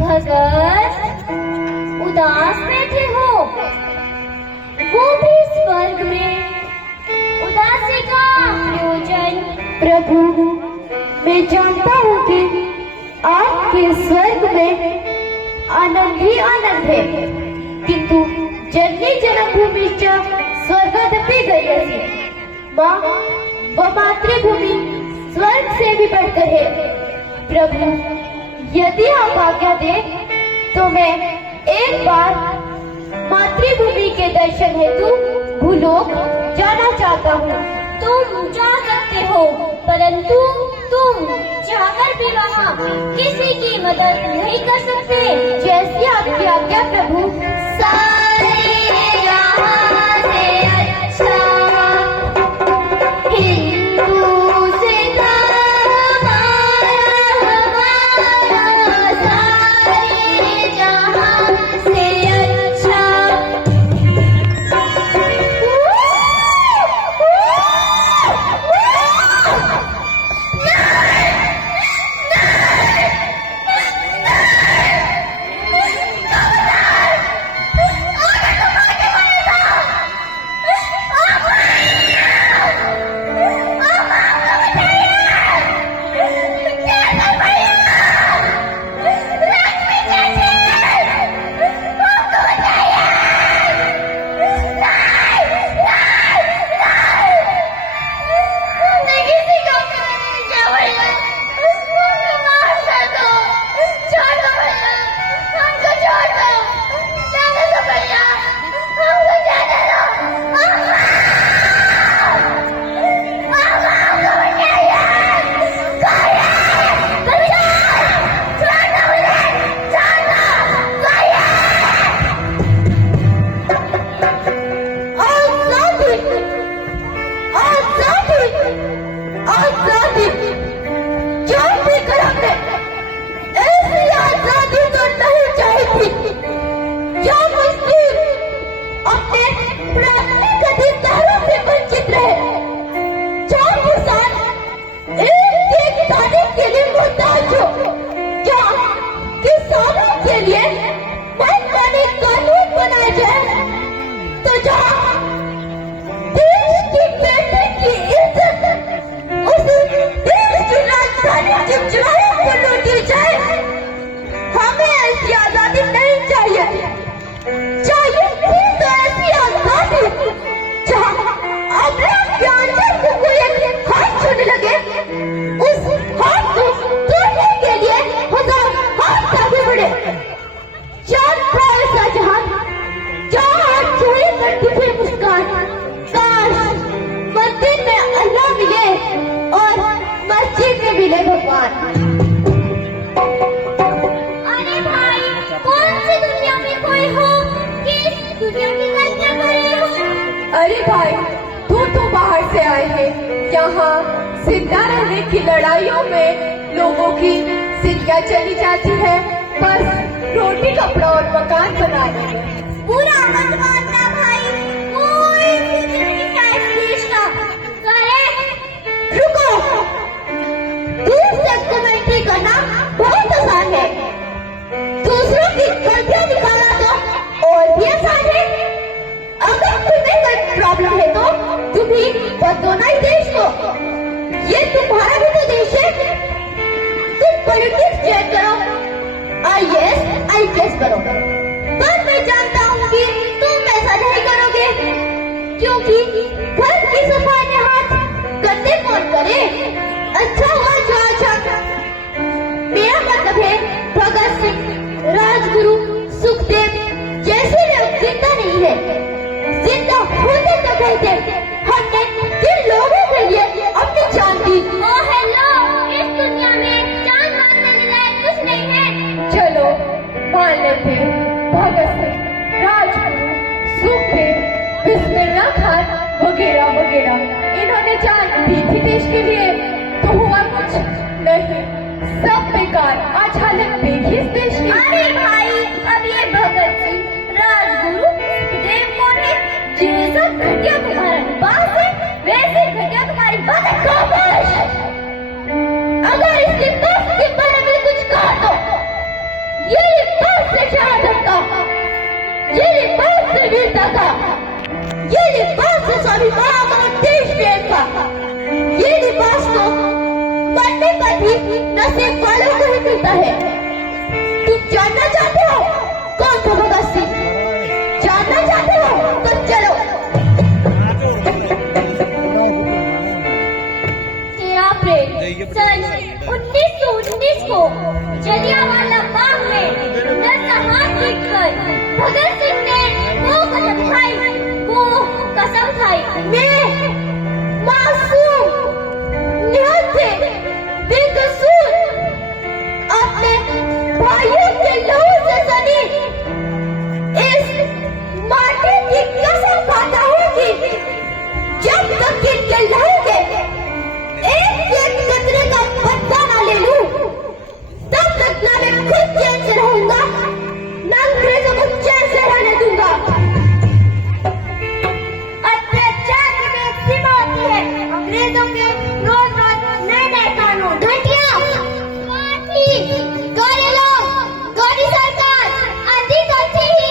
भगत, उदास बैठे हो, वो भी स्वर्ग में। उदासी का प्रयोजन? प्रभु, मैं जानता हूँ कि आपके स्वर्ग में आनंद ही आनंद है, किंतु जननी जन्मभूमि स्वर्गदपि गरीयसी। माँ व मातृभूमि स्वर्ग से भी बढ़कर है। प्रभु, यदि आप आज्ञा दें तो मैं एक बार मातृभूमि के दर्शन हेतु भूलोक जाना चाहता हूँ। तुम जा सकते हो, परंतु तुम चाहकर भी वहाँ किसी की मदद नहीं कर सकते। जैसी आपकी आज्ञा प्रभु। सारे जहां से अच्छा हिंदू सिख हमारा, सारे जहां से अच्छा। अरे भाई, कौन सी दुनिया में कोई हो कि इस दुनिया की कल्पना कर रहे हो? अरे भाई, तू तो बाहर से आए हैं। यहाँ जिंदा रहने की लड़ाइयों में लोगों की जिंदगियां चली जाती है, बस रोटी कपड़ा और मकान बनाने में। पूरा मत मानना भाई, कोई जिंदगी का इस्तेशा करे। रुको, दूर से कमेंट्री करना बहुत आसान है, दूसरों की गलतियां निकालना तो और भी आसान है। अगर तुम्हें कोई प्रॉब्लम है तो तुम ही बदलो ना इस देश को। ये तुम्हारा भी तो देश है। तुम पॉलिटिक्स चेक करो, IAS करो, पर मैं जानता हूँ कि तुम ऐसा नहीं करोगे, क्योंकि घर की सफाई में हाथ गंदे कौन करे। अच्छा हुआ जो अच्छा, मेरा मतलब है भगत सिंह, राजगुरु, सुखदेव जैसे लोग जिंदा नहीं है। जिंदा होते तो कहते हमने किन लोगों के लिए अपनी जान दी। ओ हेलो, इस दुनिया में जान मारने के लायक कुछ नहीं है। चलो मान लेते, भगत सिंह, राजगुरु, सुखदेव, बिस्मिल्लाह खान वगैरह वगैरह इन्होंने जान दी थी देश के लिए, तो हुआ कुछ नहीं, सब बेकार। आज हालत देखी इस देश की। अरे भाई, अब ये भगत सिंह, राजगुरु, सुखदेव कौन है? जैसा घटिया तुम्हारा लिबास है, वैसे घटिया तुम्हारी बातें। अगर इस लिबास के होता है। तुम जानना चाहते हो कौन था भगत सिंह? जानना चाहते हो तो चलो। अप्रैल सन 1919 को जलियांवाला बाग में नरसंहार देखकर भगत सिंह ने वो कसम खाई। मैं मासूम, निहत्थे, बेकसूर अपने भाइयों के लहू से सनी इस माटी की कसम खाता हूँ कि जब तक इनके लहू के एक कतरे का बदला ना ले लूं, तब तक ना मैं खुद चैन से रहूंगा, ना अंग्रेजों को चैन से रहने दूंगा। अत्याचार में एक सीमा होती है। अंग्रेजों के रोज रोज नए नए कानून। घटिया, गौरी लोग, गौरी सरकार आधी करती ही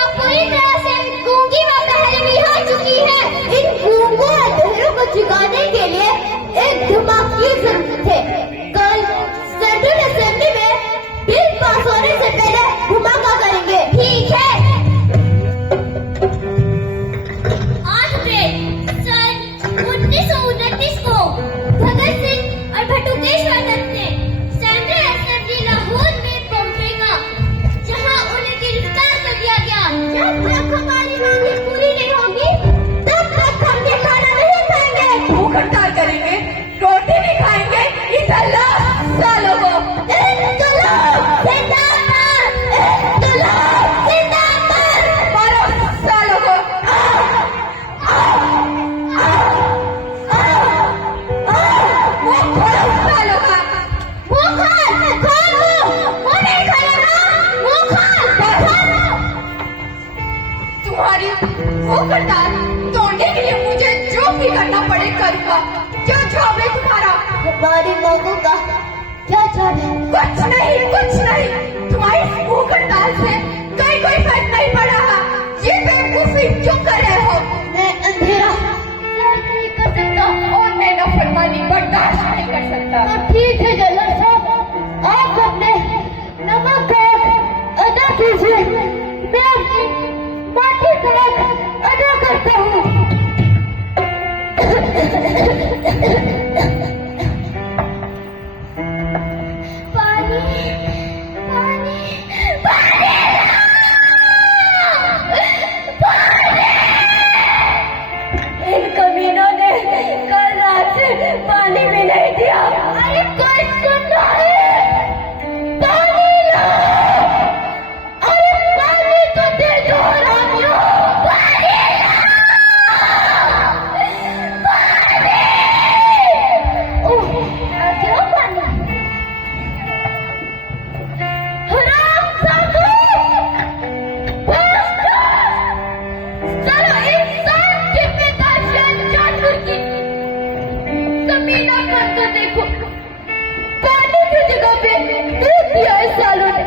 अब पूरी तरह से गूंगी व बहरी हो चुकी है। इन गूंगों और बहरों को जगाने के लिए एक धमाके की जरूरत है। कल सेंट्रल असेंबली में बिल पास होने से पहले धमाका करेंगे। ठीक है। 8 अप्रैल सन 1929 को भगत सिंह और बटुकेश्वर दत्त ने सेंट्रल असेंबली लाहौर में पहुंचेगा, जहां उन्हें गिरफ्तार कर दिया गया। जब तक हमारी मांगे पूरी नहीं होगी, तब तक हम ये खाना नहीं खाएंगे। भूख हड़ताल करेंगे, रोटी नहीं खाएंगे। इनकलाब सालों को इनकलाब जिंदाबाद, इनकलाब जिंदाबाद। मारो सालों को। मुंह खोलो सालों का। मुंह खोल लो, मुंह नहीं खोलेगा, मुंह खोल लो। तुम्हारी भूख हड़ताल तोड़ने के लिए मुझे जो भी करना पड़े करूंगा। क्या जॉब है तुम्हारा? हमारी मांगों का क्या जवाब है? कुछ नहीं, कुछ नहीं। तुम्हारी भूख हड़ताल से कोई फर्क नहीं पड़ रहा। ये बेवकूफी क्यों कर रहे हो? मैं अंधेरा नहीं कर सकता। और मैं नफरमानी बर्दाश्त नहीं कर सकता। तो ठीक है जल्लर साहब, आप अपने नमक का हक अदा कीजिए। मैं अपनी माटी का हक अदा करता हूँ। पानी, पानी, पानी, इन कमीनों ने कल रात से पानी भी नहीं दिया। अरे कोई सुन रहा है? पानी लो! अरे पानी तो दे दो हरामियों! पानी लो! पानी! ओह, आ गया पानी। हरामजादों! सालो इंसान की पैदाइश जानवर की कमीनापन तो देखो। पानी की जगह पे दूध दिया है सालों ने,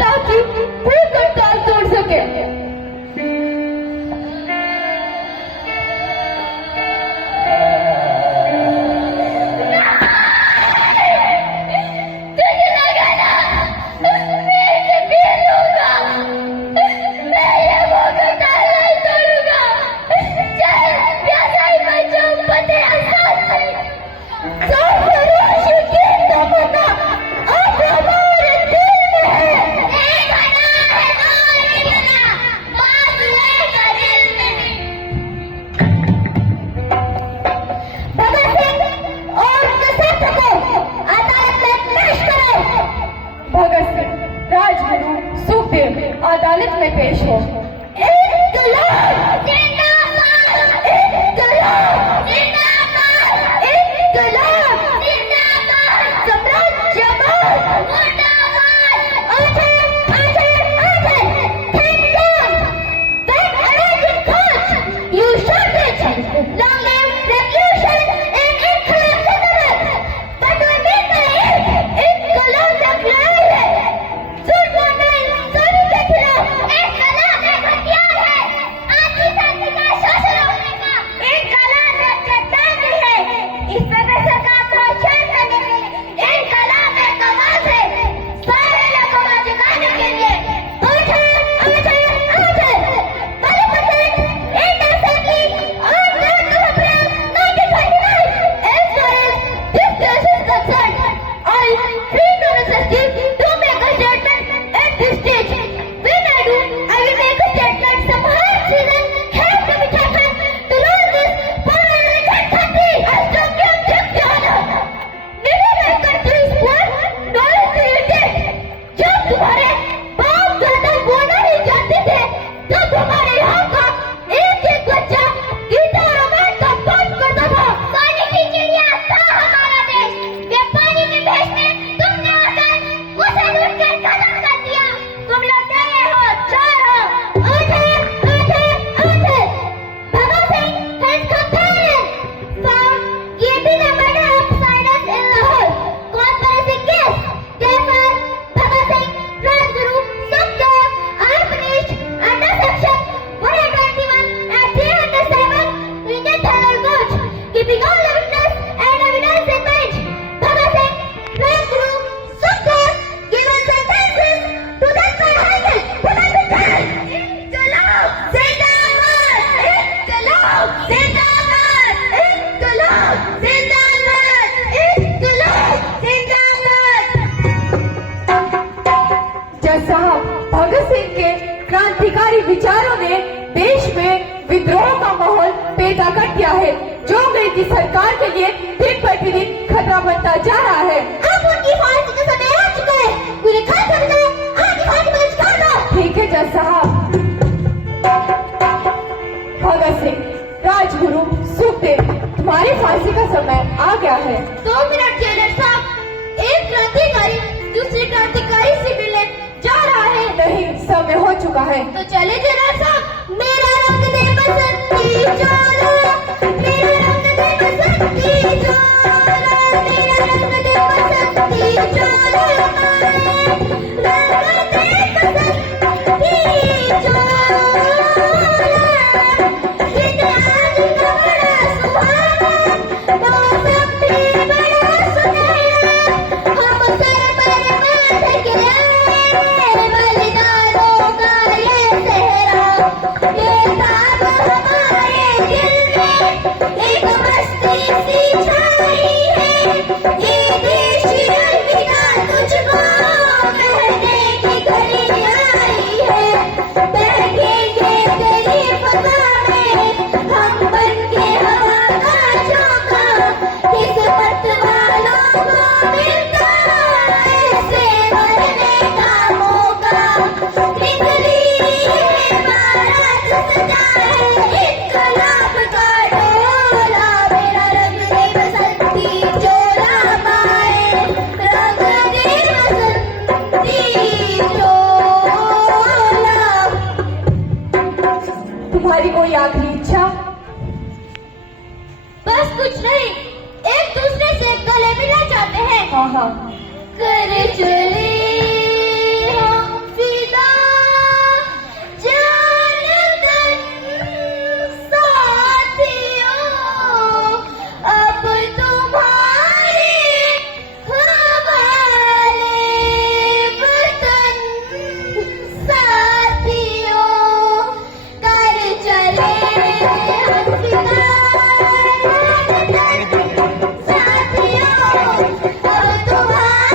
ताकि भूख हड़ताल तोड़ सके। तुझे लगा ना मैं इसे पी लूंगा, मैं ये भूख हड़ताल नहीं तोड़ूंगा, चाहे प्यासा ही बचो पते आसान नहीं। सरफरोशी की तमन्ना अब हमारे दिल में है। एक बना है और एक बना, बात लेकर दिल में। भगत सिंह और नसीब को अदालत में पेश करो। भगत सिंह, राजगुरु, सुखदेव अदालत में पेश हो। इनकलाब जिंदाबाद, इनकलाब जिंदाबाद, इनकलाब जिंदाबाद, सम्राज्यवाद मुर्दाबाद। आगे, आगे, आगे, kingdom, that arrogant thought, you should it. Long live revolution and inqilab zindabad. But we need the end. इनकलाब तक लड़ाई है। जुल्म और नाइंसाफी के खिलाफ इनकलाब है। भगत सिंह के क्रांतिकारी विचारों ने देश में विद्रोह का माहौल पैदा कर दिया है, जो अंग्रेजी सरकार के लिए दिन प्रतिदिन खतरा बनता जा रहा है। अब उनकी फांसी का समय आ चुका है, उन्हें खा सकता है, आगे फांसी पर लटका दो। ठीक है जज साहब। भगत सिंह, राजगुरु, सुखदेव, तुम्हारी फांसी का समय आ गया है। 2 मिनट जेलर साहब, एक क्रांतिकारी दूसरे क्रांतिकारी से मिलने जा रहा है। नहीं, समय हो चुका है। तो चले जेलर साहब। मेरा रंग दे बसंती चोला, मेरा रंग दे बसंती चोला, मेरा रंग दे बसंती चोला, रंग दे बसंती चोला। दिन आज का बड़ा सुहाना, मौसम भी बड़ा सुनहरा, हम सर पर बांध के आए बलिदानों का ये सेहरा। ये ताब हमारे दिल में एक मस्ती सी छाई है, ये देश अलविदा तुझको कहने की घड़ी आई है। बहकेंगे तेरी फजा में हम बनके हवा का झोंका, किस्मत वालों को मिलता ऐसे मरने का मौका। निकली है बारात सजा है इनकलाब का डोला, मेरा रंग दे बसंती चोला पाए, रंग दे बसंती चोला। तुम्हारी कोई आखिरी इच्छा? बस कुछ नहीं, एक दूसरे से गले मिलना चाहते हैं। हाँ हाँ। कर चले हम फिदा जान तन साथियों, अब तुम्हारे हवाले वतन साथियों। कर चले हम फिदा जान तन साथियों, अब तुम्हारे